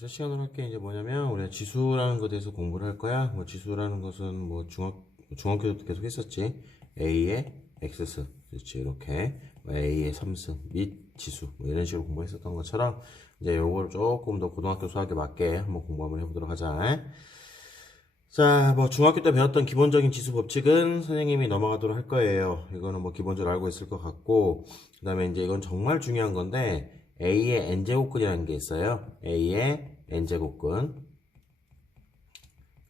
첫 시간으로 할 게 이제 뭐냐면 우리가 지수라는 것에 대해서 공부를 할 거야. 뭐 지수라는 것은 뭐 중학교 때부터 계속 했었지. A의 X승, 그렇지 이렇게 뭐 A의 3승 및 지수 뭐 이런 식으로 공부했었던 것처럼 이제 요거를 조금 더 고등학교 수학에 맞게 한번 공부 한번 해보도록 하자. 자, 뭐 중학교 때 배웠던 기본적인 지수 법칙은 선생님이 넘어가도록 할 거예요. 이거는 뭐 기본적으로 알고 있을 것 같고, 그 다음에 이제 이건 정말 중요한 건데 A의 n제곱근이라는 게 있어요. A의 n제곱근.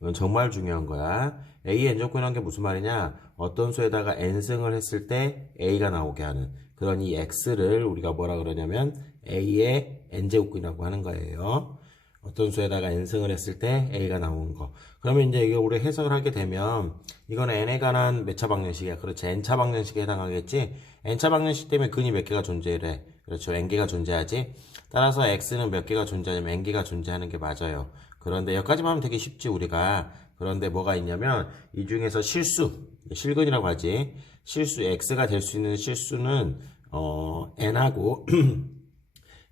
이건 정말 중요한 거야. A의 n제곱근이라는 게 무슨 말이냐? 어떤 수에다가 n승을 했을 때 A가 나오게 하는 그런 이 x를 우리가 뭐라 그러냐면 A의 n제곱근이라고 하는 거예요. 어떤 수에다가 n승을 했을 때 a가 나오는 거. 그러면 이제 이게 우리 해석을 하게 되면 이거는 n에 관한 몇 차 방정식이야. 그렇지. n차 방정식에 해당하겠지. n차 방정식 때문에 근이 몇 개가 존재해. 그렇죠. n개가 존재하지. 따라서 x는 몇 개가 존재하냐면 n개가 존재하는 게 맞아요. 그런데 여기까지만 하면 되게 쉽지 우리가. 그런데 뭐가 있냐면 이 중에서 실수, 실근이라고 하지. 실수 x가 될 수 있는 실수는 n하고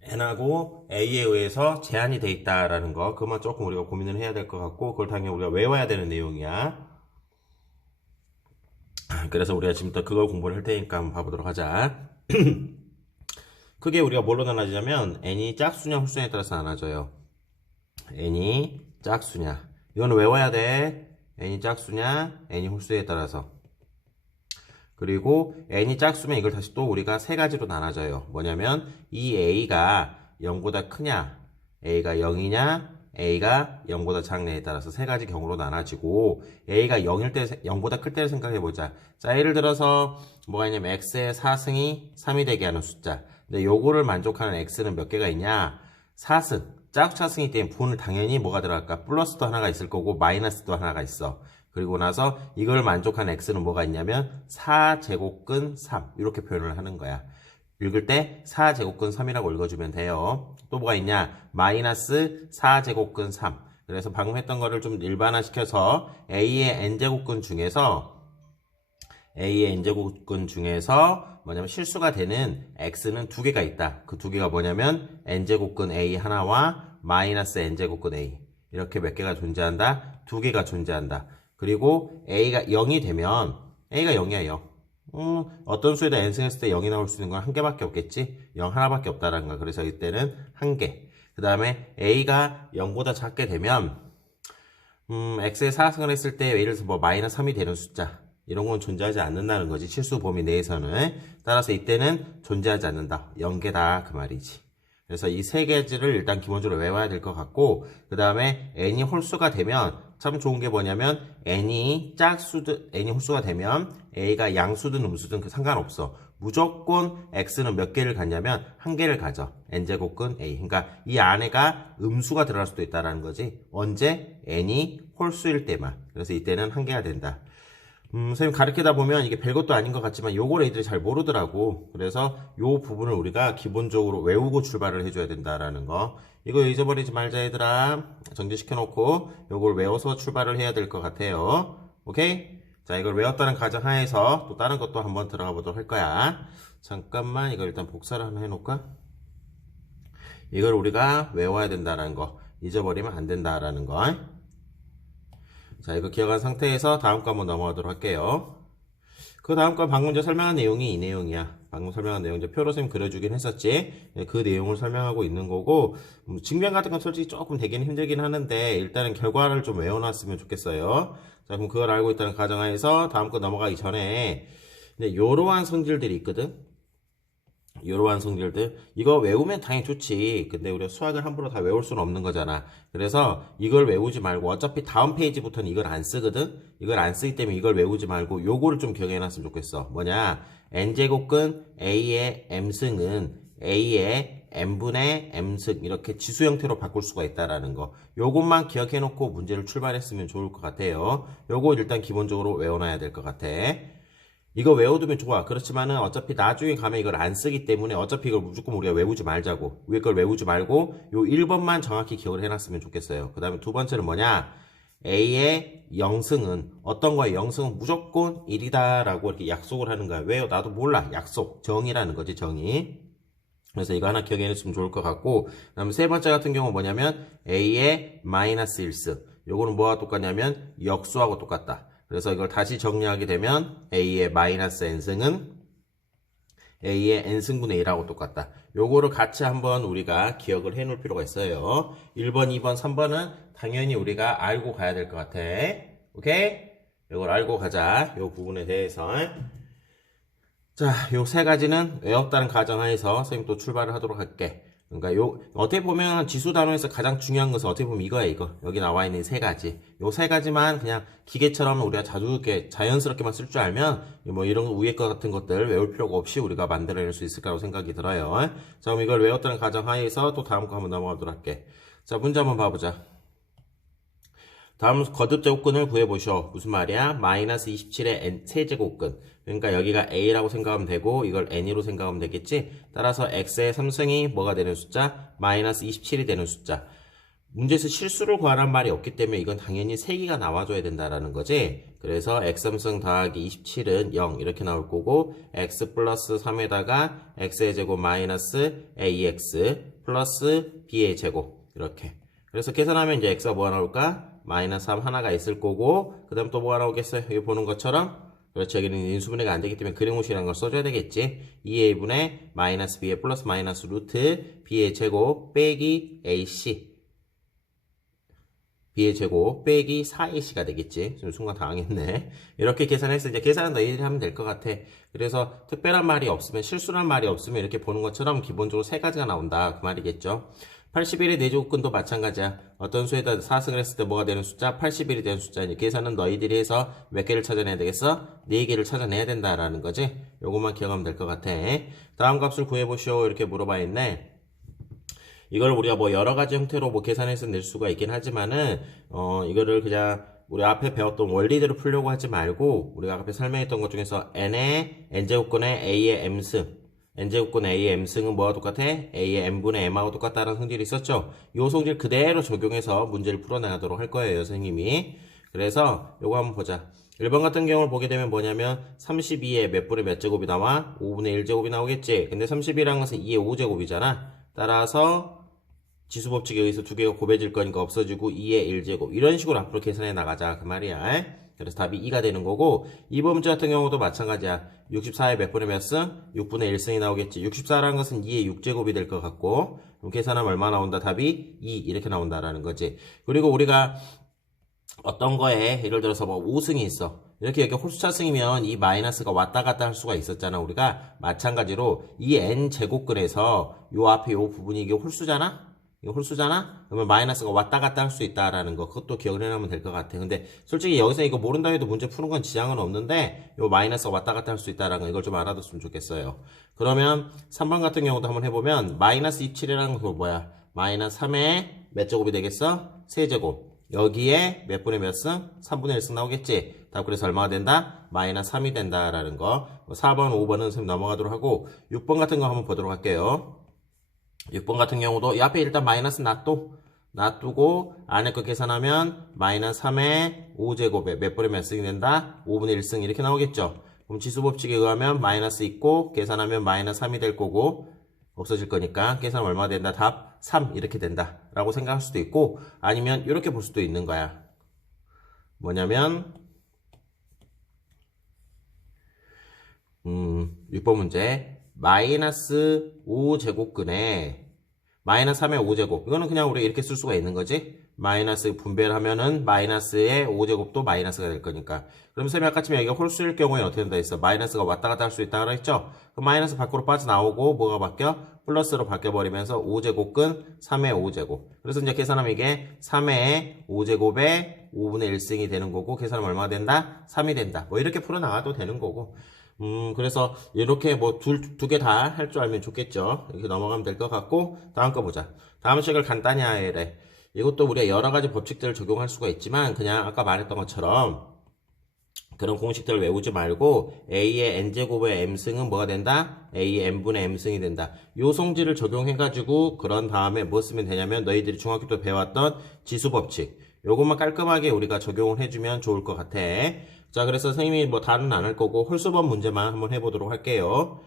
n하고 a에 의해서 제한이 돼 있다라는 거, 그것만 조금 우리가 고민을 해야 될 것 같고, 그걸 당연히 우리가 외워야 되는 내용이야. 그래서 우리가 지금부터 그걸 공부를 할 테니까 한번 봐보도록 하자. 크게 우리가 뭘로 나눠지냐면 n이 짝수냐 홀수냐에 따라서 나눠져요. n이 짝수냐, 이거는 외워야 돼. n이 짝수냐 n이 홀수에 따라서. 그리고 n이 짝수면 이걸 다시 또 우리가 세 가지로 나눠져요. 뭐냐면 이 a가 0보다 크냐, a가 0이냐, a가 0보다 작냐에 따라서 세 가지 경우로 나눠지고, a가 0일 때, 0보다 클 때를 생각해 보자. 자, 예를 들어서 뭐가 있냐면 x의 4승이 3이 되게 하는 숫자. 근데 요거를 만족하는 x는 몇 개가 있냐? 4승. 짝수차승이 때문에 분을 당연히 뭐가 들어갈까? 플러스도 하나가 있을 거고 마이너스도 하나가 있어. 그리고 나서 이걸 만족한 x는 뭐가 있냐면 4제곱근 3 이렇게 표현을 하는 거야. 읽을 때 4제곱근 3이라고 읽어주면 돼요. 또 뭐가 있냐? 마이너스 4제곱근 3. 그래서 방금 했던 거를 좀 일반화시켜서 A의 n제곱근 중에서 뭐냐면 실수가 되는 x는 두 개가 있다. 그 두 개가 뭐냐면 n제곱근 a 하나와 마이너스 n제곱근 a. 이렇게 몇 개가 존재한다? 두 개가 존재한다. 그리고 a가 0이 되면 a가 0이야 0. 어떤 수에다 n승했을 때 0이 나올 수 있는 건 한 개밖에 없겠지? 0 하나밖에 없다라는 거. 그래서 이때는 한 개. 그 다음에 a가 0보다 작게 되면 x의 4승을 했을 때 예를 들어서 뭐 마이너스 3이 되는 숫자, 이런 건 존재하지 않는다는 거지. 실수 범위 내에서는. 따라서 이때는 존재하지 않는다. 0개다 그 말이지. 그래서 이 세 가지를 일단 기본적으로 외워야 될 것 같고, 그 다음에 n이 홀수가 되면 참 좋은 게 뭐냐면 n이 홀수가 되면 a가 양수든 음수든 그 상관없어. 무조건 x는 몇 개를 갖냐면 한 개를 가져. n제곱근 a. 그러니까 이 안에가 음수가 들어갈 수도 있다는 거지. 언제? n이 홀수일 때만. 그래서 이때는 한 개가 된다. 선생님 가르치다 보면 이게 별것도 아닌 것 같지만 요걸 애들이 잘 모르더라고. 그래서 요 부분을 우리가 기본적으로 외우고 출발을 해줘야 된다라는 거. 이거 잊어버리지 말자 얘들아. 정지시켜 놓고 요걸 외워서 출발을 해야 될 것 같아요. 오케이? 자, 이걸 외웠다는 가정하에서 또 다른 것도 한번 들어가 보도록 할 거야. 잠깐만 이걸 일단 복사를 하나 해놓을까? 이걸 우리가 외워야 된다라는 거. 잊어버리면 안 된다라는 거. 자, 이거 기억한 상태에서 다음 거 한번 넘어가도록 할게요. 그 다음 거 방금 전 설명한 내용이 이 내용이야. 방금 설명한 내용 이제 표로 쌤 그려주긴 했었지. 그 내용을 설명하고 있는 거고, 증명 같은 건 솔직히 조금 되긴 힘들긴 하는데 일단은 결과를 좀 외워놨으면 좋겠어요. 자, 그럼 그걸 알고 있다는 가정하에서 다음 거 넘어가기 전에 이제 요러한 성질들이 있거든. 이러한 성질들 이거 외우면 당연히 좋지. 근데 우리가 수학을 함부로 다 외울 수는 없는 거잖아. 그래서 이걸 외우지 말고 어차피 다음 페이지부터는 이걸 안 쓰거든. 이걸 안 쓰기 때문에 이걸 외우지 말고 요거를 좀 기억해 놨으면 좋겠어. 뭐냐, n제곱근 a의 m승은 a의 n분의 m승 이렇게 지수 형태로 바꿀 수가 있다라는 거. 요것만 기억해 놓고 문제를 출발했으면 좋을 것 같아요. 요거 일단 기본적으로 외워놔야 될 것 같아. 이거 외워두면 좋아. 그렇지만은 어차피 나중에 가면 이걸 안 쓰기 때문에 어차피 이걸 무조건 우리가 외우지 말자고. 위에 걸 외우지 말고 요 1번만 정확히 기억을 해놨으면 좋겠어요. 그 다음에 두 번째는 뭐냐? A의 영승은 어떤 거야? 영승은 무조건 1이다 라고 이렇게 약속을 하는 거야. 왜요? 나도 몰라. 약속. 정의라는 거지, 정의. 그래서 이거 하나 기억해 냈으면 좋을 것 같고, 그 다음에 세 번째 같은 경우는 뭐냐면 a의 마이너스 1승. 요거는 뭐와 똑같냐면 역수하고 똑같다. 그래서 이걸 다시 정리하게 되면 a의 마이너스 n승은 a의 n승분의 1하고 똑같다. 요거를 같이 한번 우리가 기억을 해 놓을 필요가 있어요. 1번, 2번, 3번은 당연히 우리가 알고 가야 될 것 같아. 오케이? 이걸 알고 가자. 요 부분에 대해서. 자, 요 세 가지는 외웠다는 가정하에서 선생님 또 출발을 하도록 할게. 그러니까 어떻게 보면 지수 단원에서 가장 중요한 것은 어떻게 보면 이거야, 이거. 여기 나와 있는 세 가지. 요 세 가지만 그냥 기계처럼 우리가 자주 이렇게 자연스럽게만 쓸 줄 알면, 뭐 이런 위에 것 같은 것들 외울 필요가 없이 우리가 만들어낼 수 있을 거라고 생각이 들어요. 자, 그럼 이걸 외웠다는 가정하에서 또 다음 거 한번 넘어가도록 할게. 자, 문제 한번 봐보자. 다음 거듭 제곱근을 구해보셔. 무슨 말이야? 마이너스 27의 세제곱근. 그러니까 여기가 a라고 생각하면 되고 이걸 n으로 생각하면 되겠지? 따라서 x의 3승이 뭐가 되는 숫자? 마이너스 27이 되는 숫자. 문제에서 실수를 구하란 말이 없기 때문에 이건 당연히 세기가 나와줘야 된다라는 거지. 그래서 x 3승 더하기 27은 0 이렇게 나올 거고 x 플러스 3에다가 x의 제곱 마이너스 ax 플러스 b의 제곱 이렇게. 그래서 계산하면 이제 x가 뭐가 나올까? 마이너스 3 하나가 있을 거고 그 다음 또 뭐가 나오겠어요? 여기 보는 것처럼 그렇죠. 여기는 인수분해가 안 되기 때문에 그림호식이라는 걸 써줘야 되겠지. 2a분의 마이너스 b의 플러스 마이너스 루트 b의 제곱 빼기 ac b의 제곱 빼기 4ac가 되겠지. 지금 순간 당황했네. 이렇게 계산해서 이제 계산은 너희들이 하면 될 것 같아. 그래서 특별한 말이 없으면 실수란 말이 없으면 이렇게 보는 것처럼 기본적으로 세 가지가 나온다. 그 말이겠죠. 81의 내제곱근도 마찬가지야. 어떤 수에다 4승을 했을 때 뭐가 되는 숫자? 81이 되는 숫자니 계산은 너희들이 해서 몇 개를 찾아내야 되겠어? 4개를 찾아내야 된다라는 거지. 요것만 기억하면 될 것 같아. 다음 값을 구해보시오. 이렇게 물어봐 있네. 이걸 우리가 뭐 여러 가지 형태로 뭐 계산해서 낼 수가 있긴 하지만은 이거를 그냥 우리 앞에 배웠던 원리대로 풀려고 하지 말고 우리가 앞에 설명했던 것 중에서 n의 n제곱근의 a의 m승 n제곱근 a의 m승은 뭐와 똑같아? a의 m분의 m하고 똑같다는 성질이 있었죠? 이 성질 그대로 적용해서 문제를 풀어나가도록 할 거예요, 선생님이. 그래서 요거 한번 보자. 1번 같은 경우를 보게 되면 뭐냐면 32의 몇 분의 몇 제곱이 나와? 5분의 1제곱이 나오겠지? 근데 32라는 것은 2의 5제곱이잖아. 따라서 지수법칙에 의해서 두 개가 곱해질 거니까 없어지고 2의 1제곱 이런 식으로 앞으로 계산해 나가자 그 말이야. 그래서 답이 2가 되는 거고 2번 문제 같은 경우도 마찬가지야. 64의 몇 분의 몇 승? 6분의 1승이 나오겠지. 64라는 것은 2의 6제곱이 될 것 같고 그럼 계산하면 얼마 나온다? 답이 2 이렇게 나온다라는 거지. 그리고 우리가 어떤 거에 예를 들어서 뭐 5승이 있어. 이렇게 여기 홀수차승이면 이 마이너스가 왔다 갔다 할 수가 있었잖아. 우리가 마찬가지로 이 n제곱근에서 요 앞에 요 부분이 이게 홀수잖아? 이거 홀수잖아? 그러면 마이너스가 왔다 갔다 할 수 있다라는 거 그것도 기억을 해놓으면 될 것 같아. 근데 솔직히 여기서 이거 모른다 해도 문제 푸는 건 지장은 없는데 요 마이너스가 왔다 갔다 할 수 있다라는 거 이걸 좀 알아뒀으면 좋겠어요. 그러면 3번 같은 경우도 한번 해보면 마이너스 27이라는 거 뭐야? 마이너스 3의 몇 제곱이 되겠어? 세제곱. 여기에 몇 분의 몇 승? 3분의 1승 나오겠지? 답 그래서 얼마가 된다? 마이너스 3이 된다라는 거. 4번, 5번은 선생님 넘어가도록 하고 6번 같은 거 한번 보도록 할게요. 6번 같은 경우도 이 앞에 일단 마이너스 놔두고 안에 거 계산하면 마이너스 3의 5제곱에 몇 분의 몇 승이 된다? 5분의 1승 이렇게 나오겠죠. 그럼 지수법칙에 의하면 마이너스 있고 계산하면 마이너스 3이 될 거고 없어질 거니까 계산하면 얼마 된다? 답 3 이렇게 된다 라고 생각할 수도 있고 아니면 이렇게 볼 수도 있는 거야. 뭐냐면 6번 문제 마이너스 5제곱근에 마이너스 3의 5제곱 이거는 그냥 우리 이렇게 쓸 수가 있는 거지. 마이너스 분배를 하면은 마이너스의 5제곱도 마이너스가 될 거니까. 그럼 쌤이 아까쯤에 여기가 홀수일 경우에는 어떻게 된다 했어? 마이너스가 왔다 갔다 할 수 있다고 했죠? 그럼 마이너스 밖으로 빠져나오고 뭐가 바뀌어? 플러스로 바뀌어버리면서 5제곱근 3의 5제곱. 그래서 이제 계산하면 이게 3의 5제곱의 5분의 1승이 되는 거고 계산하면 얼마가 된다? 3이 된다. 뭐 이렇게 풀어나가도 되는 거고. 그래서 이렇게 뭐 두 개 다 할 줄 알면 좋겠죠. 이렇게 넘어가면 될 것 같고 다음 거 보자. 다음 식을 간단히 하래. 이것도 우리가 여러 가지 법칙들을 적용할 수가 있지만 그냥 아까 말했던 것처럼 그런 공식들을 외우지 말고 a의 n제곱의 m승은 뭐가 된다? a의 n분의 m승이 된다. 요 성질을 적용해가지고 그런 다음에 뭐 쓰면 되냐면 너희들이 중학교 때 배웠던 지수법칙 요것만 깔끔하게 우리가 적용을 해주면 좋을 것 같아. 자, 그래서 선생님이 뭐 다는 안 할 거고 홀수법 문제만 한번 해보도록 할게요.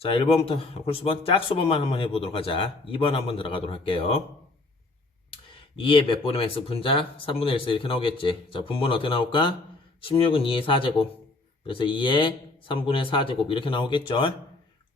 자, 1번부터 홀수번, 짝수번만 한번 해보도록 하자. 2번 한번 들어가도록 할게요. 2의 몇 분의 x 분자 3분의 1 이렇게 나오겠지. 자, 분모는 어떻게 나올까? 16은 2의 4제곱. 그래서 2의 3분의 4제곱 이렇게 나오겠죠.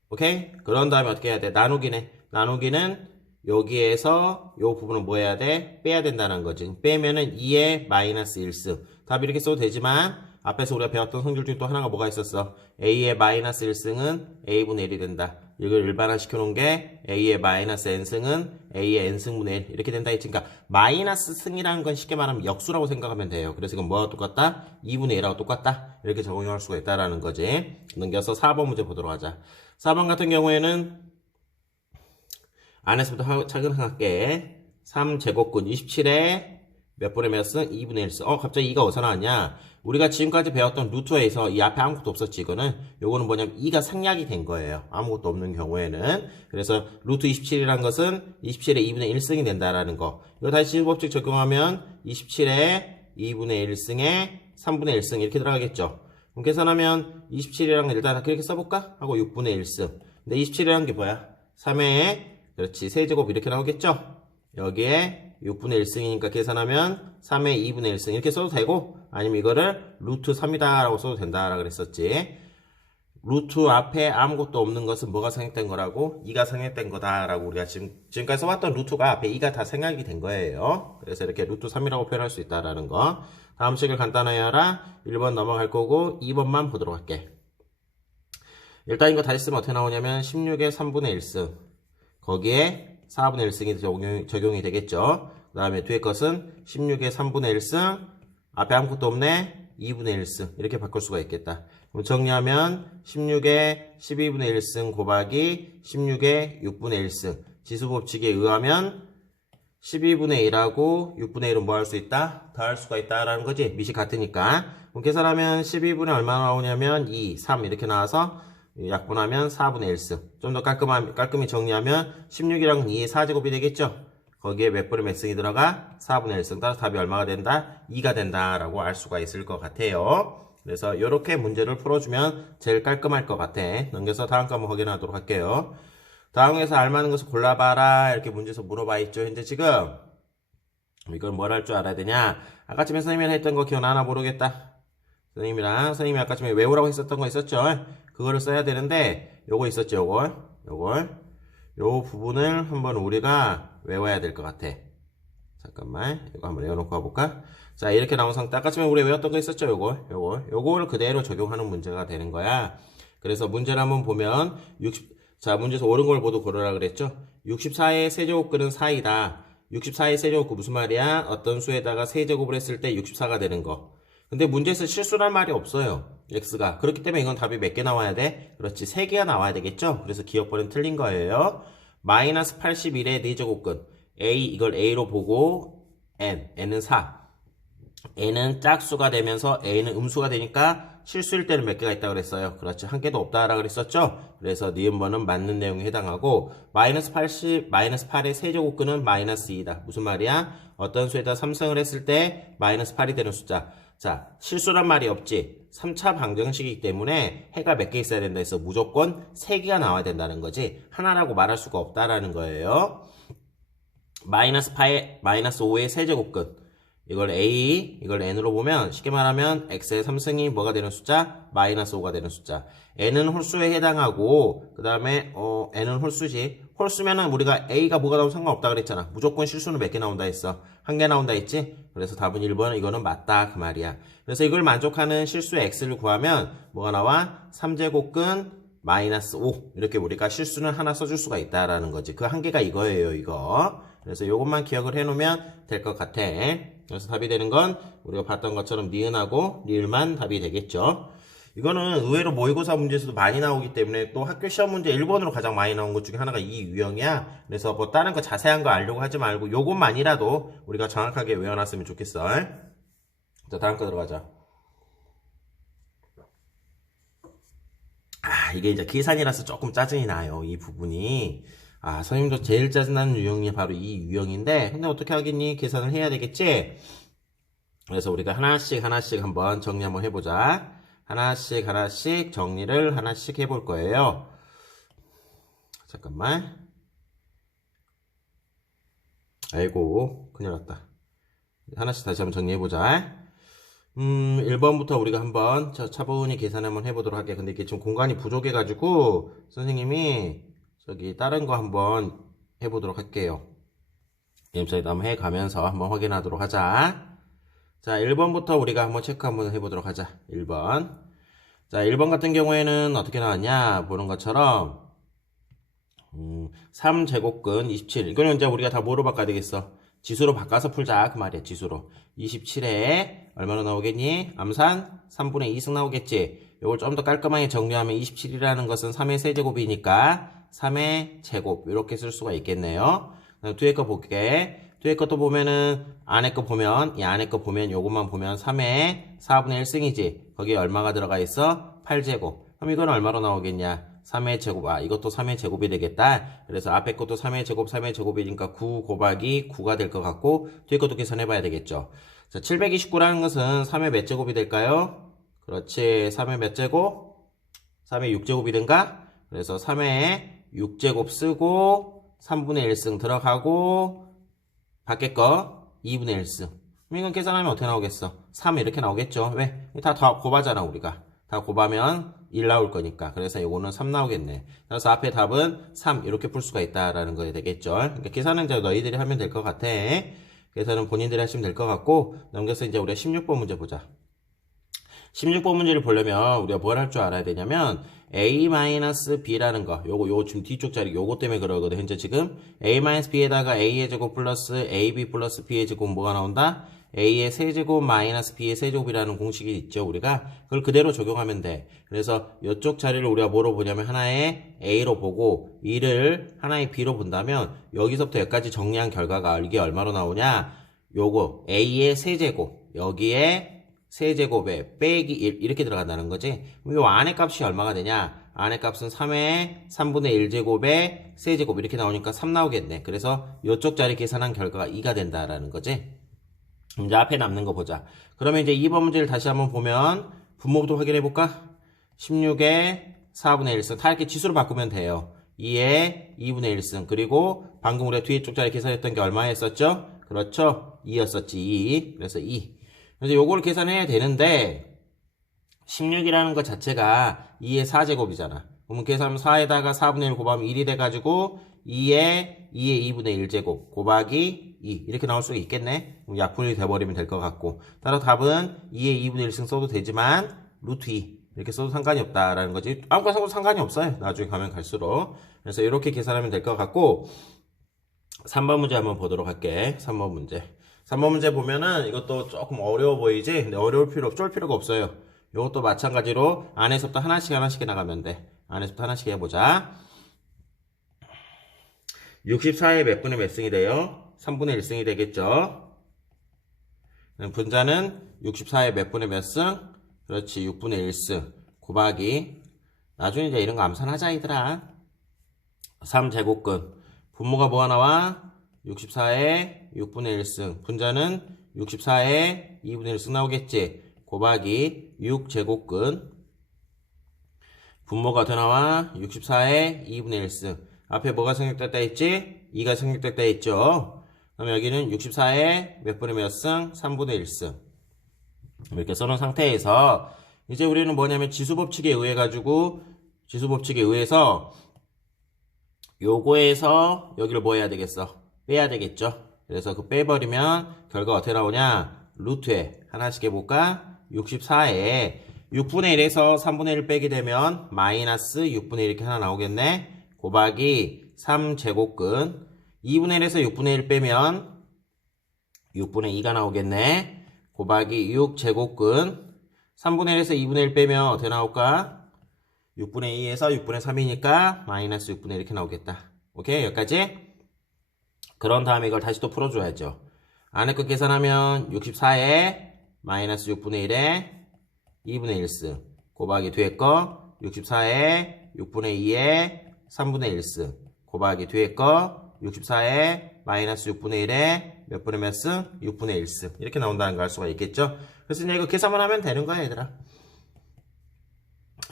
오케이? 그런 다음에 어떻게 해야 돼? 나누기네. 나누기는 여기에서 요 부분은 뭐 해야 돼? 빼야 된다는 거지. 빼면은 2의 마이너스 1승. 답 이렇게 써도 되지만 앞에서 우리가 배웠던 성질 중에 또 하나가 뭐가 있었어? a의 마이너스 1승은 a분의 1이 된다. 이걸 일반화 시켜놓은 게 a의 마이너스 n승은 a의 n승분의 1 이렇게 된다 했지. 그러니까 마이너스 승이라는 건 쉽게 말하면 역수라고 생각하면 돼요. 그래서 이건 뭐와 똑같다? 2분의 1하고 똑같다. 이렇게 적용할 수가 있다라는 거지. 넘겨서 4번 문제 보도록 하자. 4번 같은 경우에는 안에서부터 차근하게 3제곱근 27에 몇 분의 몇 승? 2분의 1승. 갑자기 2가 어디서 나왔냐? 우리가 지금까지 배웠던 루트에서 이 앞에 아무것도 없었지, 이거는. 요거는 뭐냐면 2가 생략이 된 거예요. 아무것도 없는 경우에는. 그래서 루트 27이란 것은 27에 2분의 1승이 된다라는 거. 이거 다시 지수법칙 적용하면 27에 2분의 1승에 3분의 1승 이렇게 들어가겠죠. 그럼 계산하면 27이라는 거 일단 그렇게 써볼까? 하고 6분의 1승. 근데 27이라는 게 뭐야? 3에, 그렇지, 세제곱 이렇게 나오겠죠? 여기에 6분의 1승이니까 계산하면 3의 2분의 1승 이렇게 써도 되고, 아니면 이거를 루트 3이다 라고 써도 된다라고 그랬었지. 루트 앞에 아무것도 없는 것은 뭐가 생략된 거라고? 2가 생략된 거다라고 우리가 지금까지 써왔던 루트가 앞에 2가 다 생략이 된 거예요. 그래서 이렇게 루트 3이라고 표현할 수 있다라는 거. 다음 식을 간단하게 하라. 1번 넘어갈 거고 2번만 보도록 할게. 일단 이거 다시 쓰면 어떻게 나오냐면 16의 3분의 1승 거기에 4분의 1승이 적용이 되겠죠. 그 다음에 뒤에 것은 16의 3분의 1승 앞에 아무것도 없네 2분의 1승 이렇게 바꿀 수가 있겠다. 그럼 정리하면 16의 12분의 1승 곱하기 16의 6분의 1승 지수법칙에 의하면 12분의 1하고 6분의 1은 뭐 할 수 있다? 더할 수가 있다라는 거지. 밑이 같으니까. 그럼 계산하면 12분의 얼마나 나오냐면 2, 3 이렇게 나와서 약분하면 4분의 1승. 좀 더 깔끔히 정리하면 16이랑은 2의 4제곱이 되겠죠? 거기에 몇 분의 몇 승이 들어가? 4분의 1승. 따라서 답이 얼마가 된다? 2가 된다라고 알 수가 있을 것 같아요. 그래서 이렇게 문제를 풀어주면 제일 깔끔할 것 같아. 넘겨서 다음 거 한번 확인하도록 할게요. 다음에서 알맞은 것을 골라봐라 이렇게 문제에서 물어봐 있죠. 현재 지금 이걸 뭘 할 줄 알아야 되냐. 아까쯤에 선생님이 했던 거 기억나나 모르겠다. 선생님이 아까쯤에 외우라고 했었던 거 있었죠. 그거를 써야 되는데 요거 있었죠. 요 부분을 한번 우리가 외워야 될 것 같아. 잠깐만 이거 한번 외워놓고 가볼까. 자 이렇게 나온 상태 아까쯤에 우리 외웠던 거 있었죠. 요거를 그대로 적용하는 문제가 되는 거야. 그래서 문제를 한번 보면 자, 문제에서 옳은 걸 모두 고르라 그랬죠? 64의 세제곱근은 4이다. 64의 세제곱근 무슨 말이야? 어떤 수에다가 세제곱을 했을 때 64가 되는 거. 근데 문제에서 실수란 말이 없어요. x가. 그렇기 때문에 이건 답이 몇 개 나와야 돼? 그렇지, 3개가 나와야 되겠죠? 그래서 기억번은 틀린 거예요. 마이너스 81의 4제곱근. a, 이걸 a로 보고 n은 4. n은 짝수가 되면서 a는 음수가 되니까 실수일 때는 몇 개가 있다고 그랬어요. 그렇죠. 한 개도 없다라고 그랬었죠. 그래서 니은번은 맞는 내용에 해당하고 마이너스 8의 세제곱근은 마이너스 2이다. 무슨 말이야? 어떤 수에다 3승을 했을 때 마이너스 8이 되는 숫자. 자, 실수란 말이 없지. 3차 방정식이기 때문에 해가 몇 개 있어야 된다 해서 무조건 3개가 나와야 된다는 거지. 하나라고 말할 수가 없다라는 거예요. 마이너스 5의 세제곱근. 이걸 a, 이걸 n으로 보면 쉽게 말하면 x의 3승이 뭐가 되는 숫자? 마이너스 5가 되는 숫자. n은 홀수에 해당하고 그 다음에 n은 홀수지. 홀수면은 우리가 a가 뭐가 나오면 상관없다 그랬잖아. 무조건 실수는 몇 개 나온다 했어? 한 개 나온다 했지? 그래서 답은 1번 이거는 맞다 그 말이야. 그래서 이걸 만족하는 실수의 x를 구하면 뭐가 나와? 3제곱근 마이너스 5 이렇게 우리가 실수는 하나 써줄 수가 있다라는 거지. 그 한 개가 이거예요 이거. 그래서 이것만 기억을 해놓으면 될 것 같아. 그래서 답이 되는 건 우리가 봤던 것처럼 니은하고 리을만 답이 되겠죠. 이거는 의외로 모의고사 문제에서도 많이 나오기 때문에 또 학교 시험 문제 1번으로 가장 많이 나온 것 중에 하나가 이 유형이야. 그래서 뭐 다른 거 자세한 거 알려고 하지 말고 요것만이라도 우리가 정확하게 외워놨으면 좋겠어. 자, 다음 거 들어가자. 이게 이제 계산이라서 조금 짜증이 나요. 이 부분이. 선생님도 제일 짜증나는 유형이 바로 이 유형인데, 근데 어떻게 하겠니? 계산을 해야 되겠지? 그래서 우리가 하나씩 한번 정리 한번 해보자. 하나씩 정리를 하나씩 해볼 거예요. 잠깐만. 아이고, 큰일 났다. 하나씩 다시 한번 정리해보자. 1번부터 우리가 한번 차분히 계산 한번 해보도록 할게. 근데 이게 좀 공간이 부족해가지고 선생님이 저기 다른 거 한번 해보도록 할게요. 웹사이트 한번 해가면서 한번 확인하도록 하자. 자, 1번부터 우리가 한번 체크 한번 해보도록 하자. 1번. 자, 1번 같은 경우에는 어떻게 나왔냐? 보는 것처럼 3제곱근 27. 이거는 이제 우리가 다 뭐로 바꿔야 되겠어? 지수로 바꿔서 풀자. 그 말이야, 지수로. 27에 얼마나 나오겠니? 암산 3분의 2승 나오겠지? 요걸 좀 더 깔끔하게 정리하면 27이라는 것은 3의 세제곱이니까 3의 제곱. 이렇게 쓸 수가 있겠네요. 뒤에 거 볼게. 뒤에 것도 보면은 안에 거 보면, 이 안에 거 보면 요것만 보면 3의 4분의 1승이지. 거기에 얼마가 들어가 있어? 8제곱. 그럼 이건 얼마로 나오겠냐? 3의 제곱. 이것도 3의 제곱이 되겠다. 그래서 앞에 것도 3의 제곱, 3의 제곱이니까 9 곱하기 9가 될 것 같고, 뒤에 것도 계산해봐야 되겠죠. 자, 729라는 것은 3의 몇 제곱이 될까요? 그렇지. 3의 몇 제곱? 3의 6제곱이든가? 그래서 3의 6제곱 쓰고, 3분의 1승 들어가고, 밖에 거 2분의 1승. 그럼 이건 계산하면 어떻게 나오겠어? 3 이렇게 나오겠죠. 왜? 다 곱하잖아, 우리가. 다 곱하면 1 나올 거니까. 그래서 이거는 3 나오겠네. 그래서 앞에 답은 3 이렇게 풀 수가 있다라는 거 되겠죠. 그러니까 계산은 이제 너희들이 하면 될 것 같아. 계산은 본인들이 하시면 될 것 같고, 넘겨서 이제 우리가 16번 문제 보자. 16번 문제를 보려면 우리가 뭘 할 줄 알아야 되냐면 a-b라는 거, 요거 지금 뒤쪽 자리 요거 때문에 그러거든. 현재 지금 a-b에다가 a의 제곱 플러스 ab 플러스 b의 제곱 뭐가 나온다? a의 세제곱 마이너스 b의 세제곱이라는 공식이 있죠. 우리가 그걸 그대로 적용하면 돼. 그래서 이쪽 자리를 우리가 뭐로 보냐면 하나의 a로 보고 이를 하나의 b로 본다면 여기서부터 여기까지 정리한 결과가 이게 얼마로 나오냐? 요거 a의 세제곱 여기에 세제곱에 빼기 1 이렇게 들어간다는 거지. 이 안의 값이 얼마가 되냐? 안의 값은 3의 3분의 1제곱에 세제곱 이렇게 나오니까 3 나오겠네. 그래서 이쪽 자리 계산한 결과가 2가 된다라는 거지. 이제 앞에 남는 거 보자. 그러면 이제 2번 문제를 다시 한번 보면 분모부터 확인해 볼까? 16에 4분의 1승 다 이렇게 지수로 바꾸면 돼요. 2에 2분의 1승 그리고 방금 우리가 뒤에 쪽 자리 계산했던 게 얼마였었죠? 그렇죠. 2였었지. 2. 그래서 2. 그래서 요거를 계산해야 되는데 16이라는 것 자체가 2의 4제곱이잖아. 그러면 계산하면 4에다가 4분의 1 곱하면 1이 돼가지고 2의 2분의 1제곱 곱하기 2 이렇게 나올 수가 있겠네. 그럼 약분이 돼버리면 될 것 같고 따라 답은 2의 2분의 1승 써도 되지만 루트 2 이렇게 써도 상관이 없다라는 거지. 아무거나 써도 상관이 없어요. 나중에 가면 갈수록. 그래서 이렇게 계산하면 될 것 같고 3번 문제 한번 보도록 할게. 3번 문제. 3번 문제 보면은 이것도 조금 어려워 보이지? 근데 쫄 필요가 없어요. 이것도 마찬가지로 안에서부터 하나씩 나가면 돼. 안에서부터 하나씩 해보자. 64의 몇 분의 몇 승이 돼요? 3분의 1승이 되겠죠? 분자는 64의 몇 분의 몇 승? 그렇지, 6분의 1승. 곱하기. 나중에 이제 이런 거 암산하자, 얘들아. 3제곱근. 분모가 뭐가 나와? 64의 6분의 1승. 분자는 64의 2분의 1승 나오겠지. 곱하기 6제곱근. 분모가 더 나와? 64의 2분의 1승. 앞에 뭐가 생략됐다 했지? 2가 생략됐다 했죠. 그럼 여기는 64의 몇 분의 몇 승? 3분의 1승. 이렇게 써놓은 상태에서 이제 우리는 뭐냐면 지수법칙에 의해서 요거에서 여기를 뭐 해야 되겠어? 빼야 되겠죠. 그래서 그 빼버리면 결과 어떻게 나오냐? 루트에 하나씩 해볼까? 64에 6분의 1에서 3분의 1 빼게 되면 마이너스 6분의 1 이렇게 하나 나오겠네. 곱하기 3제곱근 2분의 1에서 6분의 1 빼면 6분의 2가 나오겠네. 곱하기 6제곱근 3분의 1에서 2분의 1 빼면 어떻게 나올까? 6분의 2에서 6분의 3이니까 마이너스 6분의 1 이렇게 나오겠다. 오케이? 여기까지? 그런 다음에 이걸 다시 또 풀어줘야죠. 안에 거 계산하면 64에 마이너스 6분의 1에 2분의 1승 곱하기 뒤에 거 64에 6분의 2에 3분의 1승 곱하기 뒤에 거 64에 마이너스 6분의 1에 몇 분의 몇 승? 6분의 1승 이렇게 나온다는 걸 알 수가 있겠죠. 그래서 이제 이거 계산만 하면 되는 거야 얘들아.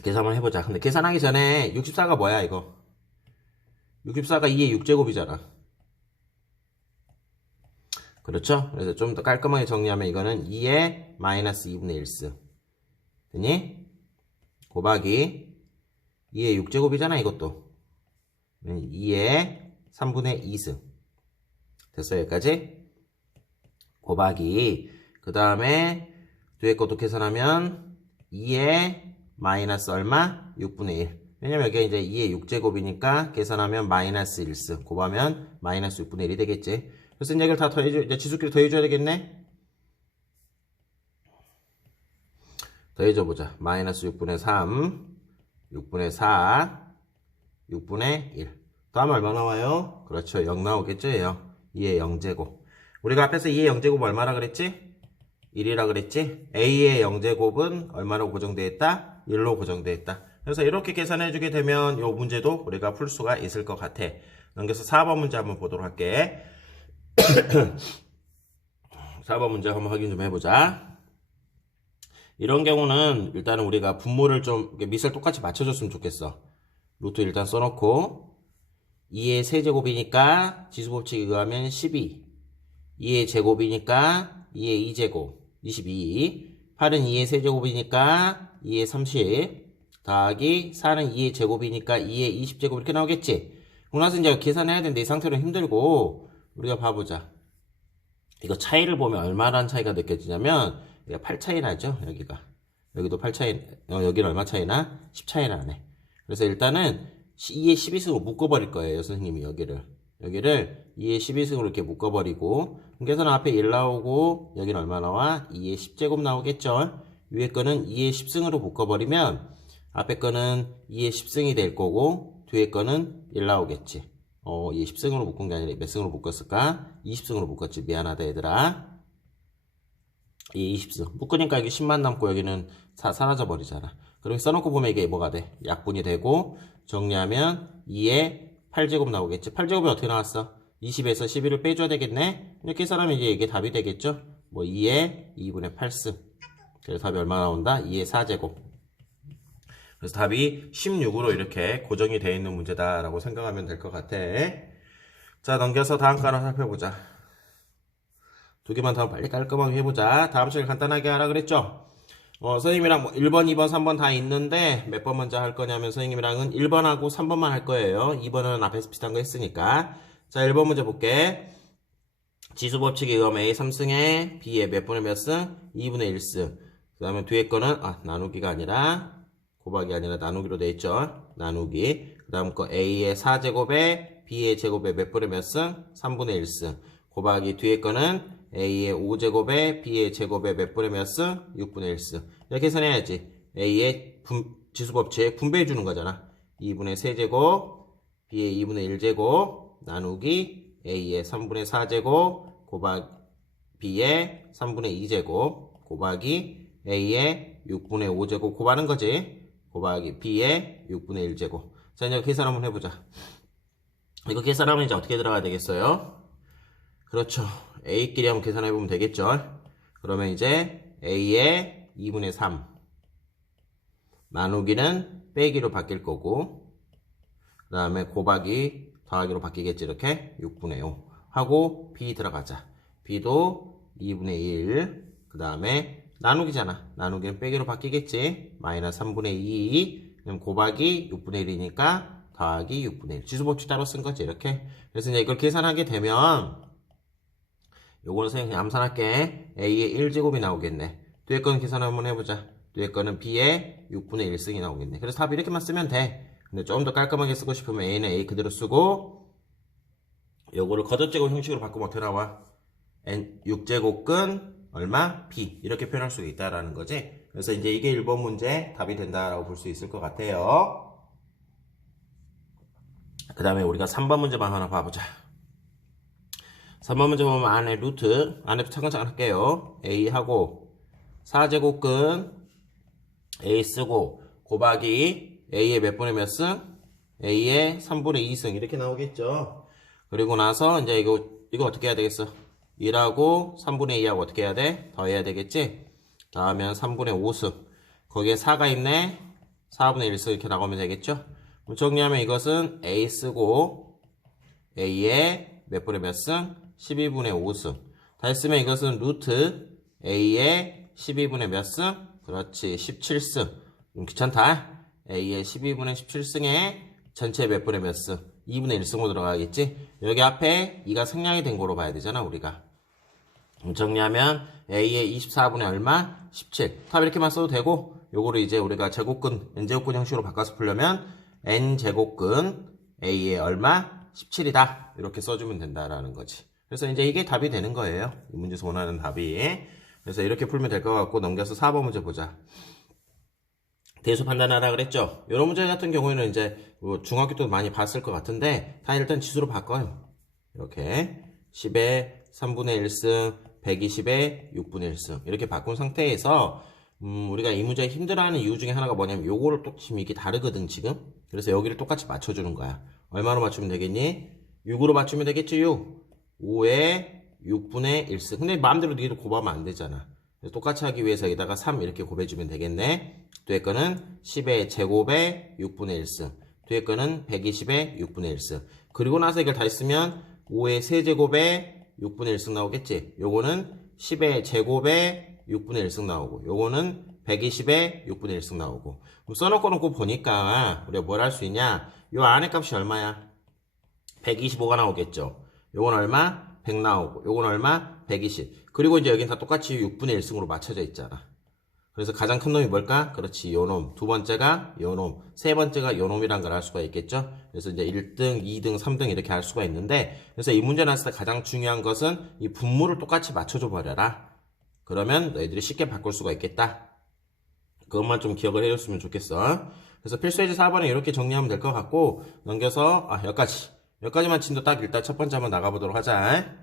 계산만 해보자. 근데 계산하기 전에 64가 뭐야 이거? 64가 2의 6제곱이잖아. 그렇죠? 그래서 좀 더 깔끔하게 정리하면 이거는 2의 마이너스 2분의 1승. 됐니? 곱하기 2의 6제곱이잖아, 이것도. 2의 3분의 2승. 됐어, 여기까지? 곱하기, 그 다음에 뒤에 것도 계산하면 2의 마이너스 얼마? 6분의 1. 왜냐면 여기가 이제 2의 6제곱이니까 계산하면 마이너스 1승. 곱하면 마이너스 6분의 1이 되겠지. 그래서 이제 이걸 다 더해줘, 이제 지수끼리 더해줘야 되겠네? 더해줘보자. 마이너스 6분의 3, 6분의 4, 6분의 1. 다음 얼마 나와요? 그렇죠. 0 나오겠죠, 얘요. 2의 0제곱. 우리가 앞에서 2의 0제곱 얼마라 그랬지? 1이라 그랬지? A의 0제곱은 얼마로 고정되어 있다? 1로 고정되어 있다. 그래서 이렇게 계산해주게 되면 이 문제도 우리가 풀 수가 있을 것 같아. 넘겨서 4번 문제 한번 보도록 할게. 4번 문제 한번 확인 좀 해보자. 이런 경우는 일단은 우리가 분모를 좀 밑을 똑같이 맞춰줬으면 좋겠어. 루트 일단 써놓고 2의 세제곱이니까 지수법칙에 의하면 12, 2의 제곱이니까 2의 2제곱 22, 8은 2의 세제곱이니까 2의 30 더하기 4는 2의 제곱이니까 2의 20제곱 이렇게 나오겠지. 그러고 나서 이제 계산해야 되는데 이 상태로 힘들고 우리가 봐보자. 이거 차이를 보면 얼마나 차이가 느껴지냐면 8 차이 나죠. 여기도 8 차이, 여기는 얼마 차이나? 10 차이 나네. 그래서 일단은 2의 12승으로 묶어버릴 거예요. 선생님이 여기를 2의 12승으로 이렇게 묶어버리고, 계산 앞에 1 나오고 여기는 얼마 나와? 2의 10제곱 나오겠죠. 위에 거는 2의 10승으로 묶어버리면 앞에 거는 2의 10승이 될 거고 뒤에 거는 1 나오겠지. 2의 10승으로 묶은 게 아니라 몇 승으로 묶었을까? 20승으로 묶었지. 미안하다 얘들아. 2의 20승 묶으니까 여기 10만 남고 여기는 사라져 버리잖아. 그렇게 써놓고 보면 이게 뭐가 돼? 약분이 되고 정리하면 2의 8제곱 나오겠지. 8제곱이 어떻게 나왔어? 20에서 11을 빼줘야 되겠네. 이렇게 계산하면 이제 이게 답이 되겠죠. 뭐 2의 2분의 8승. 그래서 답이 얼마 나온다? 2의 4제곱. 그래서 답이 16으로 이렇게 고정이 되어 있는 문제다라고 생각하면 될 것 같아. 자, 넘겨서 다음 거 하나 살펴보자. 두 개만 더 빨리 깔끔하게 해보자. 다음 시간에 간단하게 하라 그랬죠? 선생님이랑 뭐 1번, 2번, 3번 다 있는데 몇 번 먼저 할 거냐면 선생님이랑은 1번하고 3번만 할 거예요. 2번은 앞에서 비슷한 거 했으니까. 자, 1번 문제 볼게. 지수법칙에 의하면 A 3승에 B에 몇 분의 몇 승? 2분의 1승. 그 다음에 뒤에 거는 나누기가 아니라 곱하기 아니라 나누기로 돼 있죠. 나누기. 그 다음 거 A의 4제곱에 B의 제곱에 몇 분의 몇 승? 3분의 1승. 곱하기 뒤에 거는 A의 5제곱에 B의 제곱에 몇 분의 몇 승? 6분의 1승. 이렇게 계산해야지. A의 지수법칙 분배해 주는 거잖아. 2분의 세제곱, B의 2분의 1제곱, 나누기 A의 3분의 4제곱, 곱하기 B의 3분의 2제곱, 곱하기 A의 6분의 5제곱 곱하는 거지. 곱하기 B의 6분의 1제곱. 자, 이제 계산 한번 해보자. 이거 계산하면 이제 어떻게 들어가야 되겠어요? 그렇죠. A끼리 한번 계산해보면 되겠죠. 그러면 이제 A의 2분의 3 나누기는 빼기로 바뀔 거고, 그 다음에 곱하기 더하기로 바뀌겠지. 이렇게 6분의 5 하고 B 들어가자. B도 2분의 1, 그 다음에 나누기잖아. 나누기는 빼기로 바뀌겠지. 마이너스 3분의 2 곱하기 6분의 1이니까 더하기 6분의 1. 지수법칙 따로 쓴 거지. 이렇게. 그래서 이제 이걸 계산하게 되면 요거는 선생님 그냥 암산할게. A의 1제곱이 나오겠네. 뒤에 거는 계산 한번 해보자. 뒤에 거는 B의 6분의 1승이 나오겠네. 그래서 답 이렇게만 쓰면 돼. 근데 좀 더 깔끔하게 쓰고 싶으면 A는 A 그대로 쓰고 요거를 거듭제곱 형식으로 바꾸면 어떻게 나와? 6제곱근 얼마? B 이렇게 표현할 수 있다라는 거지. 그래서 이제 이게 1번 문제 답이 된다라고 볼 수 있을 것 같아요. 그 다음에 우리가 3번 문제만 하나 봐보자. 3번 문제 보면 안에 루트, 안에 차근차근 할게요. A하고 4제곱근 A 쓰고 곱하기 A의 몇 분의 몇 승? A의 3분의 2승 이렇게 나오겠죠. 그리고 나서 이제 이거 어떻게 해야 되겠어? 1하고 3분의 2하고 어떻게 해야 돼? 더해야 되겠지? 더하면 3분의 5승. 거기에 4가 있네. 4분의 1승 이렇게 나오면 되겠죠? 정리하면 이것은 A 쓰고 A의 몇 분의 몇 승? 12분의 5승. 다 했으면 이것은 루트 A의 12분의 몇 승? 그렇지, 17승. 귀찮다. A의 12분의 17승에 전체 몇 분의 몇 승? 2분의 1승으로 들어가겠지? 여기 앞에 2가 생략이 된 거로 봐야 되잖아, 우리가. 정리하면 A의 24분의 얼마? 17. 답 이렇게만 써도 되고, 요거를 이제 우리가 제곱근, n제곱근 형식으로 바꿔서 풀려면 n제곱근 A의 얼마? 17이다. 이렇게 써주면 된다라는 거지. 그래서 이제 이게 답이 되는 거예요. 이 문제에서 원하는 답이. 그래서 이렇게 풀면 될 것 같고, 넘겨서 4번 문제 보자. 대수 판단하라 그랬죠? 이런 문제 같은 경우에는 이제 뭐 중학교 때도 많이 봤을 것 같은데, 다 일단 지수로 바꿔요. 이렇게 10의 3분의 1승, 120의 6분의 1승 이렇게 바꾼 상태에서 우리가 이 문제 힘들어하는 이유 중에 하나가 뭐냐면 요거를 또 지금 이게 다르거든 지금. 그래서 여기를 똑같이 맞춰주는 거야. 얼마로 맞추면 되겠니? 6으로 맞추면 되겠지 6. 5의 6분의 1승. 근데 마음대로 니도 곱하면 안 되잖아. 똑같이 하기 위해서 여기다가 3 이렇게 곱해주면 되겠네. 뒤에 거는 10의 제곱의 6분의 1승. 뒤에 거는 120의 6분의 1승. 그리고 나서 이걸 다 했으면 5의 세제곱의 6분의 1승 나오겠지. 요거는 10의 제곱의 6분의 1승 나오고, 요거는 120의 6분의 1승 나오고. 그럼 써놓고 보니까 우리가 뭘 할 수 있냐? 요 안에 값이 얼마야? 125가 나오겠죠. 요건 얼마? 100 나오고, 요건 얼마? 120. 그리고 이제 여긴 다 똑같이 6분의 1승으로 맞춰져 있잖아. 그래서 가장 큰 놈이 뭘까? 그렇지, 요 놈. 두 번째가 요 놈. 세 번째가 요 놈이란 걸 알 수가 있겠죠? 그래서 이제 1등, 2등, 3등 이렇게 할 수가 있는데, 그래서 이 문제 나왔을 때 가장 중요한 것은 이 분모를 똑같이 맞춰줘 버려라. 그러면 너희들이 쉽게 바꿀 수가 있겠다. 그것만 좀 기억을 해줬으면 좋겠어. 그래서 필수예제 4번에 이렇게 정리하면 될 것 같고, 넘겨서, 여기까지만 친도 딱 일단 첫 번째 한번 나가보도록 하자.